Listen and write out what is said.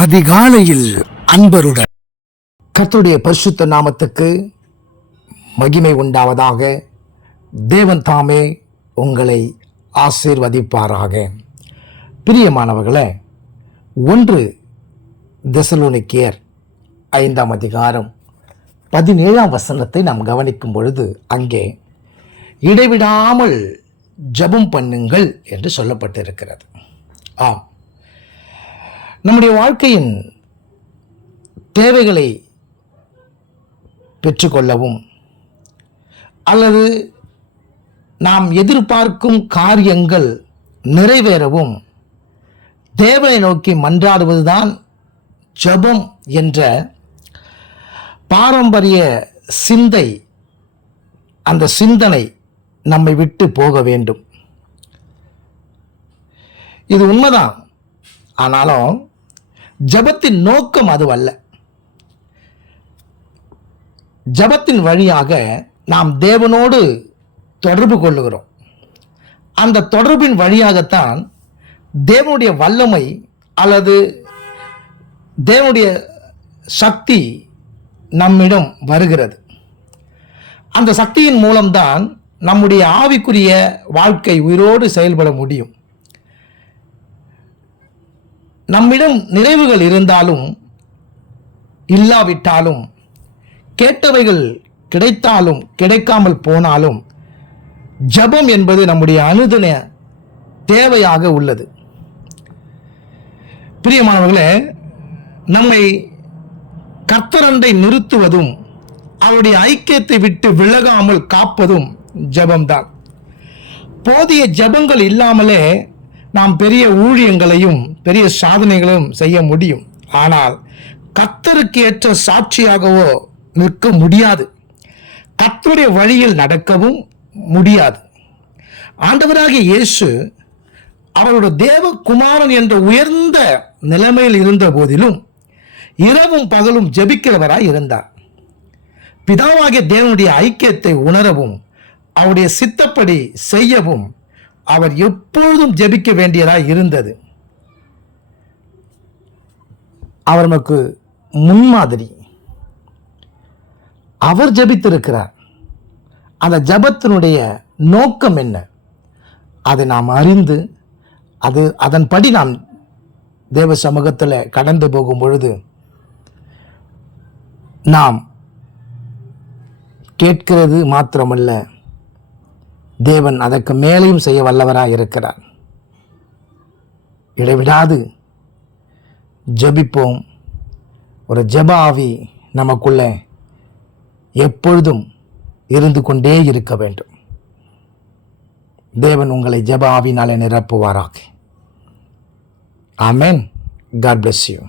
அதிகாலையில் அன்பருடன் கர்த்தருடைய பரிசுத்த நாமத்துக்கு மகிமை உண்டாவதாக. தேவன் தாமே உங்களை ஆசீர்வதிப்பாராக. பிரியமானவர்களே, 1 தெசலோனிக்கேயர் 5ஆம் அதிகாரம் 17ஆம் வசனத்தை நாம் கவனிக்கும் பொழுது அங்கே இடைவிடாமல் ஜெபம் பண்ணுங்கள் என்று சொல்லப்பட்டிருக்கிறது. ஆம், நம்முடைய வாழ்க்கையின் தேவைகளை பெற்றுக்கொள்ளவும் அல்லது நாம் எதிர்பார்க்கும் காரியங்கள் நிறைவேறவும் தேவனை நோக்கி மன்றாடுவதுதான் ஜெபம் என்ற பாரம்பரிய சிந்தை, அந்த சிந்தனை நம்மை விட்டு போக வேண்டும். இது உண்மைதான். ஆனாலும் ஜெபத்தின் நோக்கம் அதுவல்ல. ஜெபத்தின் வழியாக நாம் தேவனோடு தொடர்பு கொள்ளுகிறோம். அந்த தொடர்பின் வழியாகத்தான் தேவனுடைய வல்லமை அல்லது தேவனுடைய சக்தி நம்மிடம் வருகிறது. அந்த சக்தியின் மூலம்தான் நம்முடைய ஆவிக்குரிய வாழ்க்கை உயிரோடு செயல்பட முடியும். நம்மிடம் நிறைவுகள் இருந்தாலும் இல்லாவிட்டாலும், கேட்டவைகள் கிடைத்தாலும் கிடைக்காமல் போனாலும், ஜெபம் என்பது நம்முடைய அனுதின தேவையாக உள்ளது. பிரியமானவர்களே, நம்மை கர்த்தரண்டை நிறுத்துவதும் அவருடைய ஐக்கியத்தை விட்டு விலகாமல் காப்பதும் ஜெபம்தான். போதிய ஜெபங்கள் இல்லாமலே நாம் பெரிய ஊழியங்களையும் பெரிய சாதனைகளையும் செய்ய முடியும். ஆனால் கர்த்தருக்கு ஏற்ற சாட்சியாகவோ நிற்க முடியாது. கர்த்தருடைய வழியில் நடக்கவும் முடியாது. ஆண்டவராகிய இயேசு அவருடைய தேவகுமாரன் என்ற உயர்ந்த நிலைமையில் இருந்த போதிலும் இரவும் பகலும் ஜெபிக்கிறவராய் இருந்தார். பிதாவாகிய தேவனுடைய ஐக்கியத்தை உணரவும் அவருடைய சித்தப்படி செய்யவும் அவர் எப்பொழுதும் ஜெபிக்க வேண்டியதாய் இருந்தது. அவர் நமக்கு முன்மாதிரி. அவர் ஜெபித்திருக்கிறார். அந்த ஜெபத்தினுடைய நோக்கம் என்ன, அதை நாம் அறிந்து அதன்படி நாம் தேவ சமூகத்தில் கடந்து போகும் பொழுது நாம் கேட்கிறது மாத்திரமல்ல, தேவன் அதற்கு மேலேயும் செய்ய வல்லவராக இருக்கிறார். இடைவிடாது ஜெபிப்போம். ஒரு ஜெப ஆவி நமக்குள்ள எப்பொழுதும் இருந்து கொண்டே இருக்க வேண்டும். தேவன் உங்களை ஜெப ஆவினாலே நிரப்புவாராக. ஆமென். God bless you.